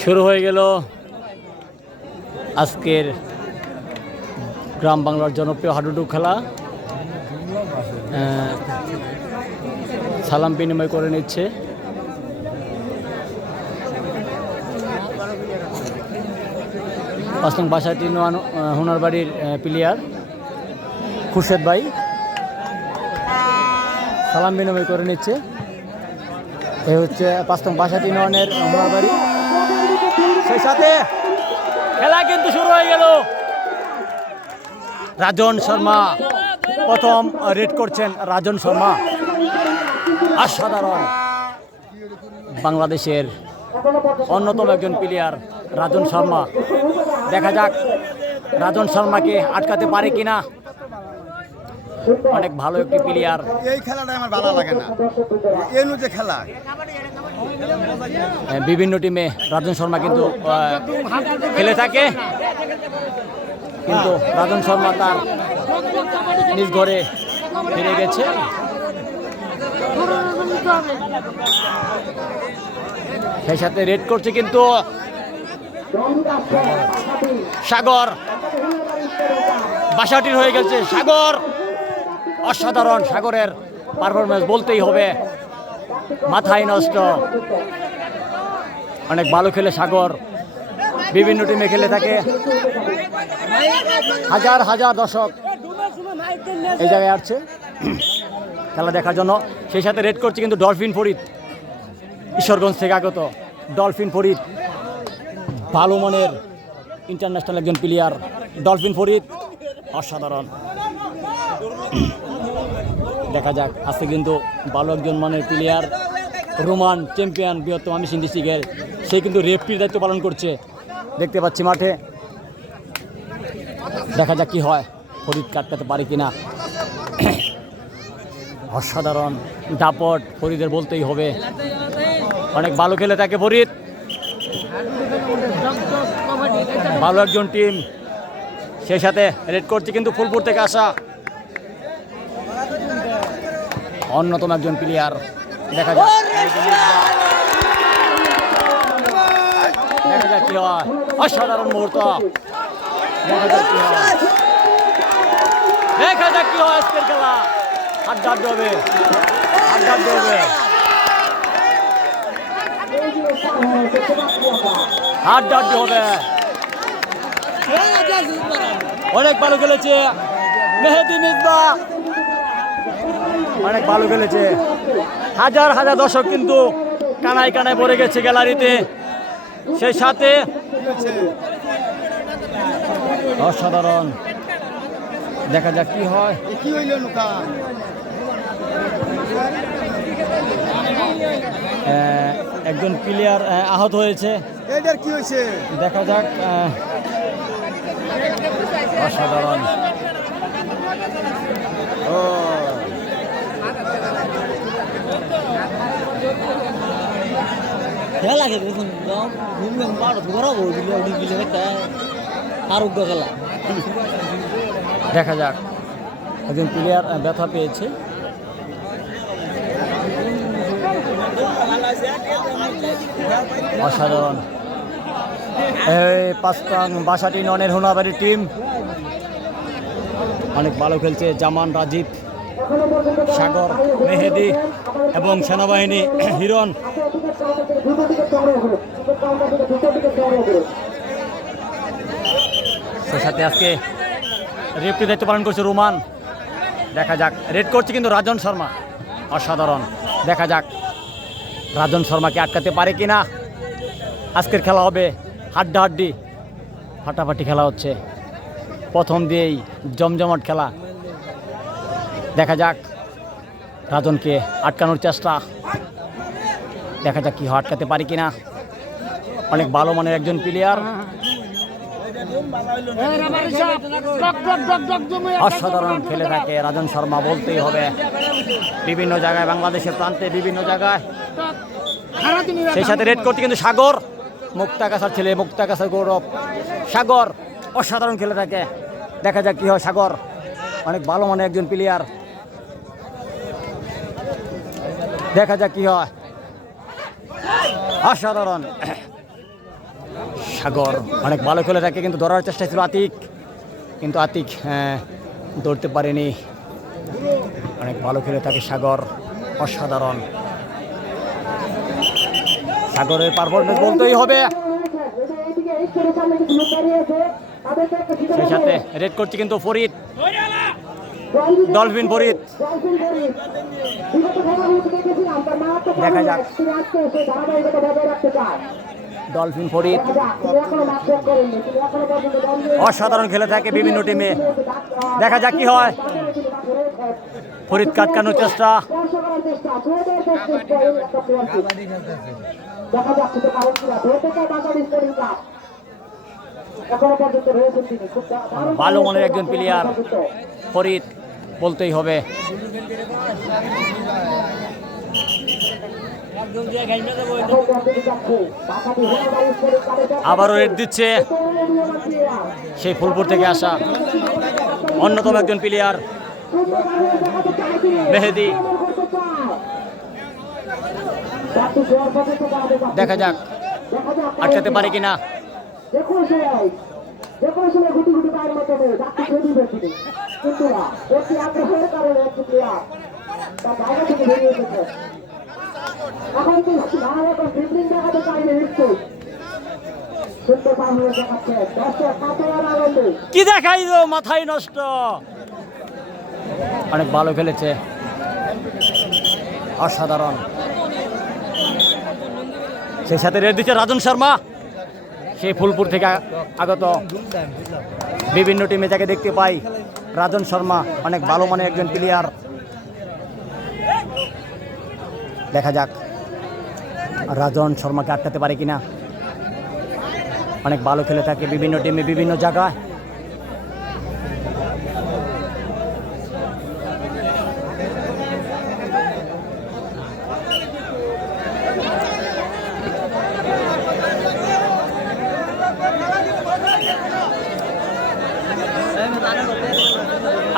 শুরু হয়ে গেল আজকের গ্রাম বাংলার জনপ্রিয় হাডুডু খেলা। সালাম বিনিময় করে নিচ্ছে। পাঁচং বাসাটি হুনারবাড়ির প্লেয়ার খুরশেদ ভাই সালাম বিনিময় করে নিচ্ছে। এই হচ্ছে পাঁচং বাসাটি ননের হুনারবাড়ি। সেই সাথে খেলা কিন্তু শুরু হয়ে গেল। রাজন শর্মা প্রথম রেড করছেন। রাজন শর্মা অসাধারণ, বাংলাদেশের অন্যতম একজন প্লেয়ার রাজন শর্মা। দেখা যাক রাজন শর্মাকে আটকাতে পারে কিনা। অনেক ভালো একটি প্লেয়ার। এই খেলাটা আমার ভালো লাগে না, এই যে খেলা বিভিন্ন টিমে রাজন শর্মা কিন্তু খেলে থাকে, কিন্তু রাজন শর্মা তার নিজ ঘরে ফিরে গেছে। সেই সাথে রেড করছে কিন্তু সাগর। বাসাটির হয়ে গেছে সাগর। অসাধারণ সাগরের পারফরমেন্স বলতেই হবে, মাথায় নষ্ট। অনেক ভালো খেলে সাগর, বিভিন্ন টিমে খেলে থাকে। হাজার হাজার দর্শক এই জায়গায় আসছে খেলা দেখার জন্য। সেই সাথে রেড করছে কিন্তু ডলফিন ফরিদ, ঈশ্বরগঞ্জ থেকে আগত ডলফিন ফরিদ। ভালো মানের ইন্টারন্যাশনাল একজন প্লেয়ার ডলফিন ফরিদ, অসাধারণ। দেখা যাক আজকে কিন্তু ভালো একজন মানের প্লেয়ার রোমান চ্যাম্পিয়ন বৃহত্তম আমিষ ডিস্ট্রিক্টের, সে কিন্তু রেফরির দায়িত্ব পালন করছে দেখতে পাচ্ছি মাঠে। দেখা যাক কি হয়, ফরিদ কাটতে পারে কিনা। অসাধারণ দাপট ফরিদের বলতেই হবে, অনেক ভালো খেলে থাকে ফরিদ। ভালো একজন টিম। সেই সাথে রেড করছে কিন্তু ফুলপুর থেকে আসা অন্যতম একজন প্লেয়ার। দেখা যাক দেখা যাক কি হয়। অসাধারণ মুহূর্ত, দেখা যাক কি হয়, দেখা যাক কি হয়। আজকের খেলা হাড্ডাহাড্ডি হবে, হাড্ডাহাড্ডি হবে, হাড্ডাহাড্ডি হবে। অনেক ভালো খেলেছে মেহেদী মিসবাহ, অনেক ভালো খেলেছে। হাজার হাজার দর্শক কিন্তু কানায় কানায় ভরে গেছে গ্যালারিতে। সেই সাথে অসাধারণ, দেখা যাক কি হয়। একজন প্লেয়ার আহত হয়েছে, এটার কি হয়েছে দেখা যাক। অসাধারণ, ও খেলা আরোগ্য খেলা। দেখা যাক, একজন প্লেয়ার ব্যথা পেয়েছে। অসাধারণ, এই পাঁচং বাসাটি ননের হুনাবাড়ির টিম অনেক ভালো খেলছে। জামান, রাজীব, সাগর, মেহেদী এবং সেনাবাহিনী হিরণ। সে সাথে আজকে রেফরি দায়িত্ব পালন করছে রোমান। দেখা যাক, রেড করছে কিন্তু রাজন শর্মা, অসাধারণ। দেখা যাক রাজন শর্মাকে আটকাতে পারে কিনা। আজকের খেলা হবে হাড্ডাহাড্ডি, ফাটাফাটি খেলা হচ্ছে। প্রথম দিয়েই জমজমাট খেলা। দেখা যাক রাজনকে আটকানোর চেষ্টা, দেখা যাক কি হয়, আটকাতে পারি কিনা। অনেক ভালো মানের একজন প্লেয়ার, অসাধারণ খেলে থাকে রাজন শর্মা বলতেই হবে। বিভিন্ন জায়গায় বাংলাদেশের প্রান্তে বিভিন্ন জায়গায়। সেই সাথে রেড করতে কিন্তু সাগর, মুক্তাগাছার ছেলে, মুক্তাগাছার গৌরব সাগর, অসাধারণ খেলে থাকে। দেখা যাক কি হয়। সাগর অনেক ভালো মানের একজন প্লেয়ার, দেখা যাক কি হয়। অসাধারণ। সাগর অনেক ভালো খেলে থাকে, কিন্তু ধরার চেষ্টা ছিল আতিক, কিন্তু আতিক ধরতে পারেনি। অনেক ভালো খেলে থাকে সাগর, অসাধারণ। সাগরের পারফরমেন্স বলতেই হবে। সেই সাথে রেড করছে কিন্তু ফরিদ, ডলফিন ফরিদ। দেখা যাক ডলফিন ফরিদ অসাধারণ খেলে থাকে বিভিন্ন টিমে। দেখা যাক কি হয়। ফরিদ কাটকানোর চেষ্টা, ভালো মনের একজন প্লেয়ার ফরিদ, বলতেই হবে। আবারও রেড দিচ্ছে সেই ফুলপুর থেকে আসা অন্যতম একজন প্লেয়ার মেহেদি। দেখা যাক আটকাতে পারে কিনা। কি দেখাই মাথায় নষ্ট। অনেক ভালো খেলেছে, অসাধারণ। সেই সাথে রেড দিচ্ছে রাজন শর্মা, সেই ফুলপুর থেকে আগত। বিভিন্ন টিমে যাকে দেখতে পাই, রাজন শর্মা অনেক ভালো মানের একজন প্লেয়ার। দেখা যাক রাজন শর্মাকে আটকাতে পারে কিনা। অনেক ভালো খেলে থাকে বিভিন্ন টিমে বিভিন্ন জায়গায়।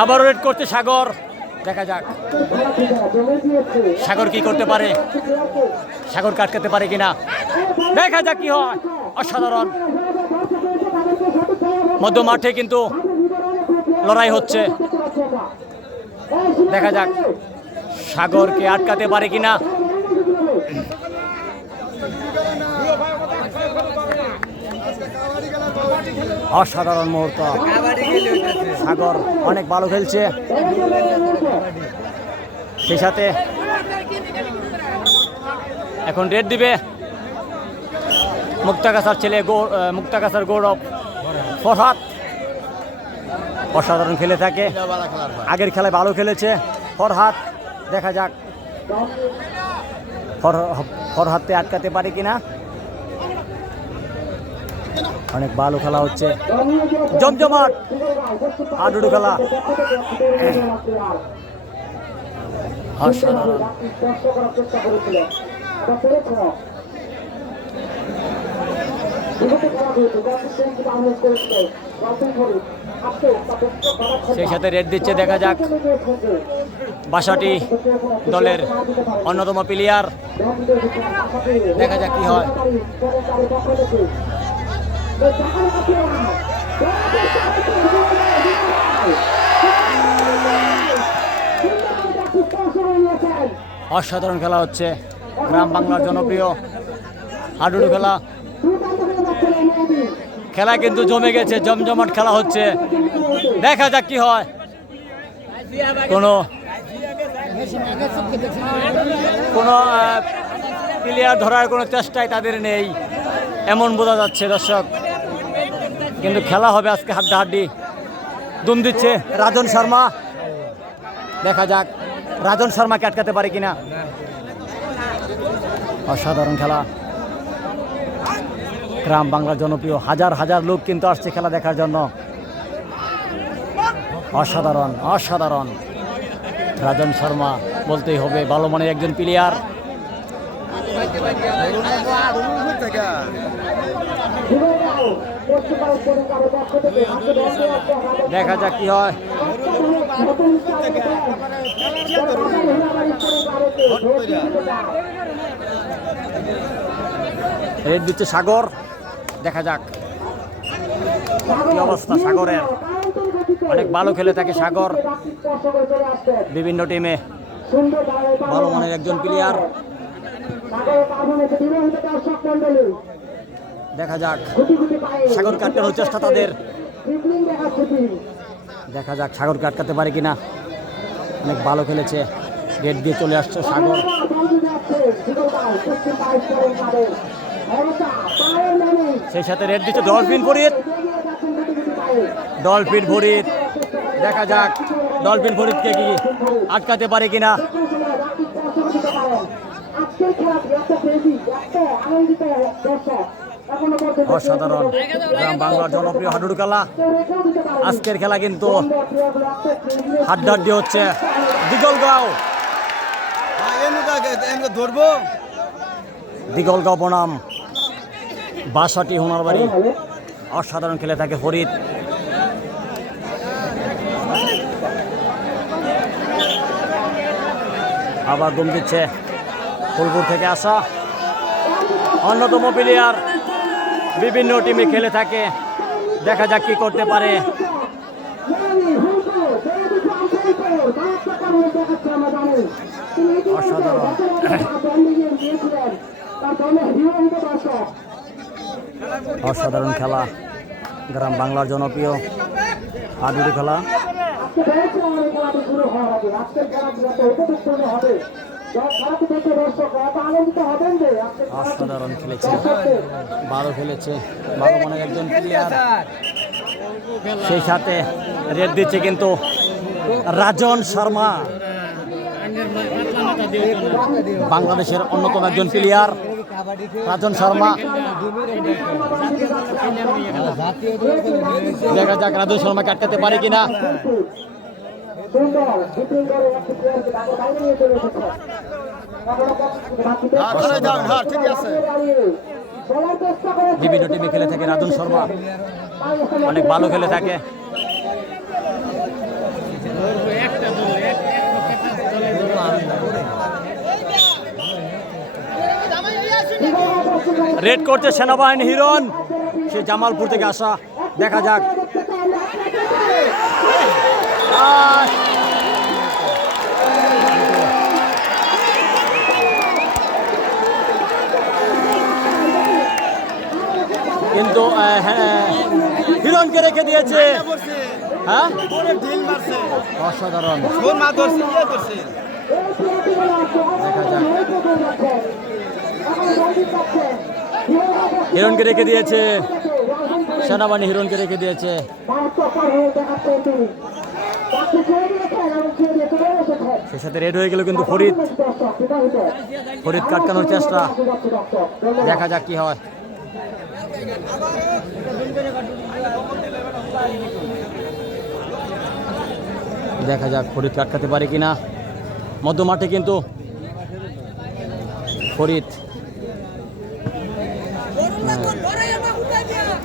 আবারও রেড করছে সাগর। দেখা যাক সাগর কি করতে পারে, সাগরকে আটকাতে পারে কিনা। দেখা যাক কি হয়। অসাধারণ মধ্য মাঠে কিন্তু লড়াই হচ্ছে। দেখা যাক সাগরকে আটকাতে পারে কিনা। অসাধারণ মুহূর্ত। সাগর অনেক ভালো খেলছে। সেই সাথে এখন রেড দিবে মুক্তাগাছার ছেলে, মুক্তাগাছার গৌরব ফরহাদ। অসাধারণ খেলে থাকে, আগের খেলায় ভালো খেলেছে ফরহাদ। দেখা যাক ফরহাদকে আটকাতে পারে কিনা। অনেক ভালো খেলা হচ্ছে, জমজমাট হাডুডু খেলা। অসাধারণ। সেই সাথে রেড দিচ্ছে। দেখা যাক বাসাটি দলের অন্যতম প্লেয়ার। দেখা যাক কি হয়। অসাধারণ খেলা হচ্ছে, গ্রাম বাংলার জনপ্রিয় হাডুডু খেলা। খেলা কিন্তু জমে গেছে, জমজমাট খেলা হচ্ছে। দেখা যাক কি হয়। কোনো প্লেয়ার ধরার কোনো চেষ্টাই তাদের নেই এমন বোঝা যাচ্ছে দর্শক। কিন্তু খেলা হবে আজকে হাড্ডাহাড্ডি। দুম দিচ্ছে রাজন শর্মা। দেখা যাক রাজন শর্মাকে আটকাতে পারে কিনা। অসাধারণ খেলা, গ্রাম বাংলার জনপ্রিয় হাজার হাজার লোক কিন্তু আসছে খেলা দেখার জন্য। অসাধারণ অসাধারণ। রাজন শর্মা বলতেই হবে ভালো মানের একজন প্লেয়ার। দেখা যাক কি হয়। রেড দিচ্ছে সাগর, দেখা যাক কি অবস্থা সাগরের। অনেক ভালো খেলে থাকে সাগর, বিভিন্ন টিমে ভালো মানের একজন প্লেয়ার। দেখা যাক সাগর কাটকানোর চেষ্টা তাদের, দেখা যাক সাগরকে আটকাতে পারে কিনা। অনেক ভালো খেলেছে, রেড দিয়ে চলে আসছে সাগর। সেই সাথে রেড দিচ্ছে ডলফিন ফরিদ, ডলফিন ফরিদ, দেখা যাক ডলফিন ফরিদকে কি আটকাতে পারে কিনা। অসাধারণ, গ্রাম বাংলার জনপ্রিয় হাডুডু খেলা। আজকের খেলা কিন্তু হাড্ডাহাড্ডি হচ্ছে। দিগলগাঁও, ধরবো দিগলগাঁও বনাম বাসাটি হোনারবাড়ি। অসাধারণ খেলে থাকে ফরিদ। আবার গুম দিচ্ছে ফুলপুর থেকে আসা অন্যতম প্লেয়ার, বিভিন্ন টিমে খেলে থাকে। দেখা যাক কি করতে পারে। অসাধারণ, অসাধারণ খেলা, গ্রাম বাংলার জনপ্রিয় হাডুডু খেলা। অসাধারণ খেলেছে, ভালো খেলেছে, ভালো মনের একজন প্লেয়ার। সেই সাথে রেড দিচ্ছে কিন্তু রাজন শর্মা, বাংলাদেশের অন্যতম একজন প্লেয়ার রাজন শর্মা। দেখা যাক রাজন শর্মাকে আটকাতে পারে কিনা। ঠিক আছে, বিভিন্ন টিমে খেলে থাকে রাজন শর্মা, অনেক ভালো খেলে থাকে। রেড করছে সেনাবাহিনী হিরণ, সে জামালপুর থেকে আসা। দেখা যাক কিন্তু হিরণকে রেখে দিয়েছে। হ্যাঁ, অসাধারণ, দেখা যাক হিরণকে রেখে দিয়েছে সেনাবাহিনী, হিরণকে রেখে দিয়েছে। সে সাথে রেড হয়ে গেল কিন্তু ফরিদ, ফরিদ কাটকানোর চেষ্টা। দেখা যাক কি হয়। দেখা যাক ফরিদ আটকাতে পারে কিনা। মধ্য মাঠে কিন্তু ফরিদ,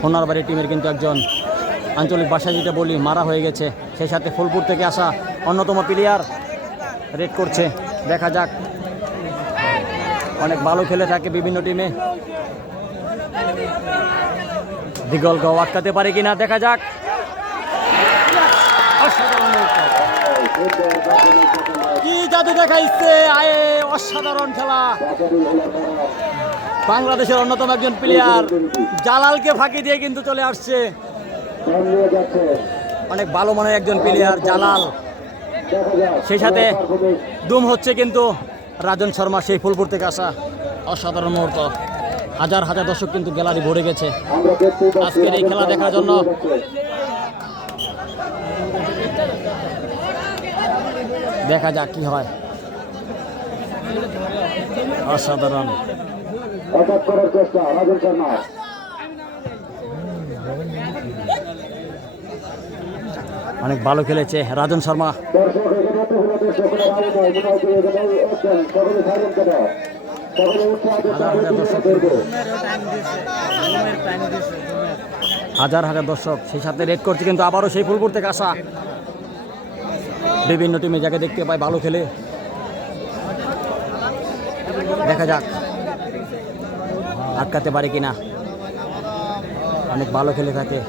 হোনারবাড়ি টিমের কিন্তু একজন আঞ্চলিক ভাষায় যেটা বলি মারা হয়ে গেছে। সেই সাথে ফুলপুর থেকে আসা অন্যতম প্লেয়ার রেড করছে। দেখা যাক, অনেক ভালো খেলে থাকে বিভিন্ন টিমে। দিগলগাঁও আটকাতে পারে কিনা, দেখা যাক। কি জাদু দেখাইছে, আয়ে অসাধারণ খেলা। বাংলাদেশের অন্যতম একজন প্লেয়ার জালালকে ফাঁকি দিয়ে কিন্তু চলে আসছে। অনেক ভালো মানের একজন প্লেয়ার জালাল। সেই সাথে দুম হচ্ছে কিন্তু রাজন শর্মা, সেই ফুলপুর থেকে আসা। অসাধারণ মুহূর্ত, হাজার হাজার দর্শক কিন্তু গ্যালারি ভরে গেছে আজকের এই খেলা দেখার জন্য। দেখা যাক কি হয়। অসাধারণ, অনেক ভালো খেলেছে রাজন শর্মা। হাজার হাজার দর্শক, সেই সাথে রেড করছে কিন্তু আবারও সেই ফুলপুর থেকে আসা। বিভিন্ন টিমে যাকে দেখতে পাই ভালো খেলে। দেখা যাক আটকাতে পারে কিনা। অনেক ভালো খেলে থাকে,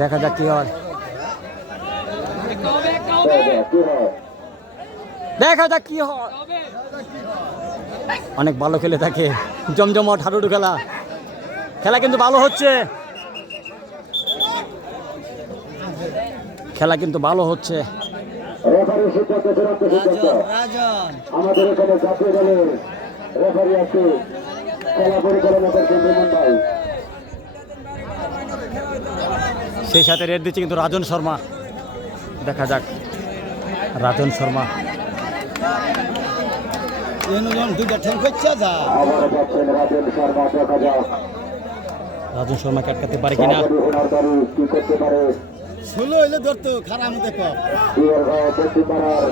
দেখা যাক কি হয়, দেখা যাক কি হয়। অনেক ভালো খেলে থাকে, জমজমাট হাডুডু খেলা, খেলা কিন্তু ভালো হচ্ছে, খেলা কিন্তু ভালো হচ্ছে। রেফারির সিদ্ধান্ত চূড়ান্ত সিদ্ধান্ত। আমাদের এখানে জাতীয় দলের রেফারি আছে, খেলা পরিচালনা করছেন বিমান ভাই। সেই সাথে রেড দিচ্ছে কিন্তু রাজন শর্মা, দেখা যাক রাজন শর্মা। দুইটা ঠ্যাং করছে যা আবার যাচ্ছেন রাজেন শর্মা, দেখা যাক রাজন শর্মাকে আটকাতে পারে কিনা। সাগরী ওনার বাড়ি কি করতে পারে। ষোলো হইলে ধরতো খারাপ দেখো বিয়ের গায়ে বসে পাড়ার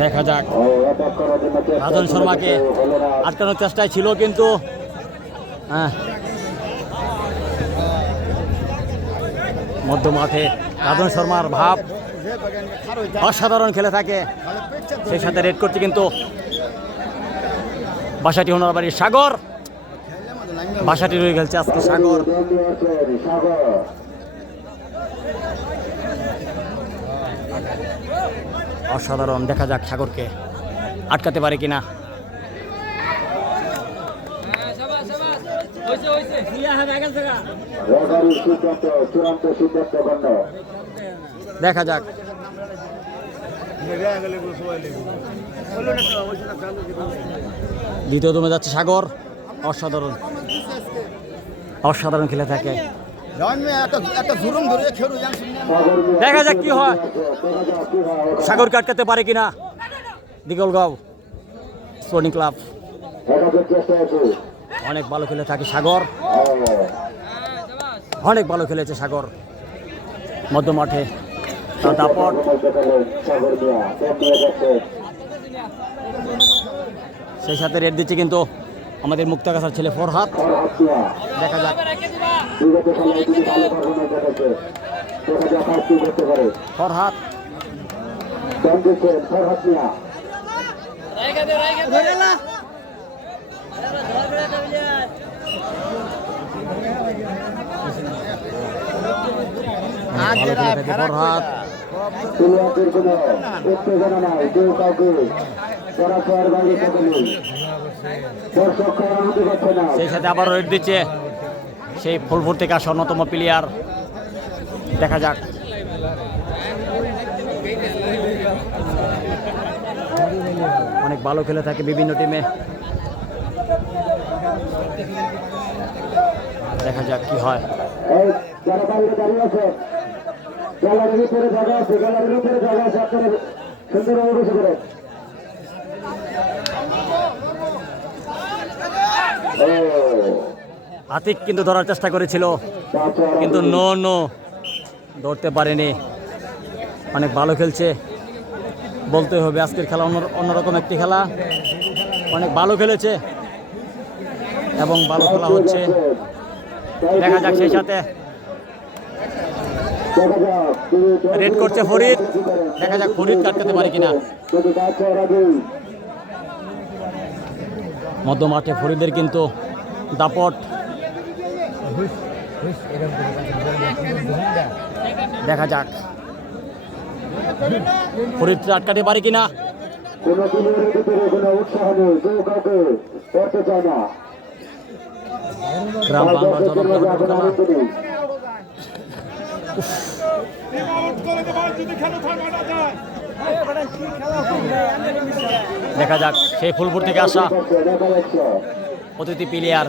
দেখা যাক, অ্যাটাক করার জন্য চেষ্টা রাজন শর্মাকে হলো না। আটকানোর চেষ্টায় ছিল কিন্তু মধ্য মাঠে রাজন শর্মার ভাব অসাধারণ খেলে থাকে। সেই সাথে রেড করছে কিন্তু বাসাটি হোনার বাড়ির সাগর, বাসাটি রয়ে গেছে আজকে সাগর। সাগর অসাধারণ, দেখা যাক সাগরকে আটকাতে পারে কিনা। রেফারির সিদ্ধান্ত চূড়ান্ত সিদ্ধান্ত গণ্য। দেখা যাক, দ্বিতীয় দমে যাচ্ছে সাগর, অসাধারণ অসাধারণ খেলে থাকে। একটা জুরুম ধরে খেলু দেখা যাক কি হয়, সাগরকে আটকাতে পারে কিনা দিগলগাঁও স্পোর্টিং ক্লাব। অনেক ভালো খেলে থাকে সাগর, অনেক ভালো খেলেছে সাগর মধ্য মাঠে। তার দাপট, সেই সাথে রেড দিচ্ছে কিন্তু আমাদের মুক্তাগাছার ছেলে ফরহাদ, দেখা যাক ফরহাদ ভালো খেলে থাকে ফরহাদ। উত্তেজনা নাই, কেউ কাউকে পরাজয়ের বাইরে থাকে নেই। দর্শক আনন্দ পাচ্ছে না। সেই সাথে আবার রেড দিচ্ছে সেই ফুলপুর থেকে আসা অন্যতম প্লেয়ার, দেখা যাক অনেক ভালো খেলে থাকে বিভিন্ন টিমে, দেখা যাক কি হয়। এই যারা বাইরে দাঁড়িয়ে আছে, গ্যালারির উপরে জায়গা আছে, গ্যালারির উপরে জায়গা আছে, আপনারা সুন্দরভাবে বসে করে। আতিক কিন্তু ধরার চেষ্টা করেছিল কিন্তু নো ধরতে পারেনি। অনেক ভালো খেলছে বলতে হবে, আজকের খেলা অন্যরকম একটি খেলা, অনেক ভালো খেলেছে এবং ভালো খেলা হচ্ছে, দেখা যাক। সেই সাথে রেড করছে ফরিদ, দেখা যাক ফরিদ কাটতে পারে কিনা। মধ্য মাঠে ফরিদের কিন্তু দাপট, দেখা যাক ফরিদ আটকাতে পারে কিনা। কোনো প্লেয়ারের ভিতরে কোনো উৎসাহ নেই, কেউ কাউকে করতে চায় না। গ্রাম বাংলা জনপ্রিয় খেলা, দেখা যাক সেই ফুলপুর থেকে আসা অতিথি প্লেয়ার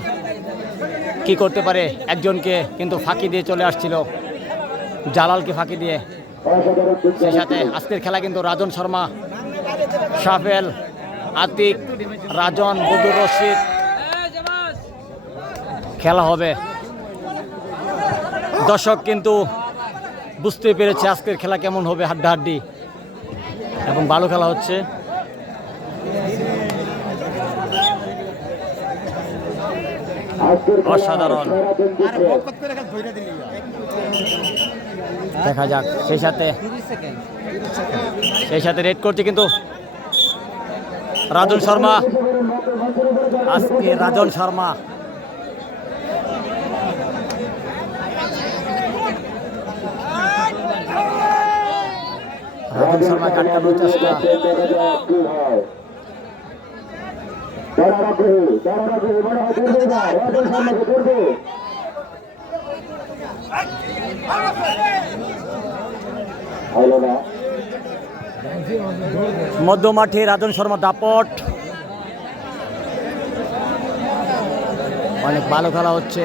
কি করতে পারে। একজনকে কিন্তু ফাঁকি দিয়ে চলে আসছিল, জালালকে ফাঁকি দিয়ে। সেই সাথে আজকের খেলা কিন্তু রাজন শর্মা, সাফেল, আতিক, রাজন, বদুর রশিদ খেলা হবে। দর্শক কিন্তু বুঝতে পেরেছে আজকের খেলা কেমন হবে, হাড্ডাহাড্ডি এবং ভালো খেলা হচ্ছে। অসাধারণ, দেখা যাক। সেই সাথে সেই সাথে রেড করছে কিন্তু রাজন শর্মা। আজকে রাজন শর্মা রাজন শর্মাকে আটকানোর চেষ্টা। মধ্যমাঠে রাজন শর্মা দাপট, অনেক ভালো খেলা হচ্ছে।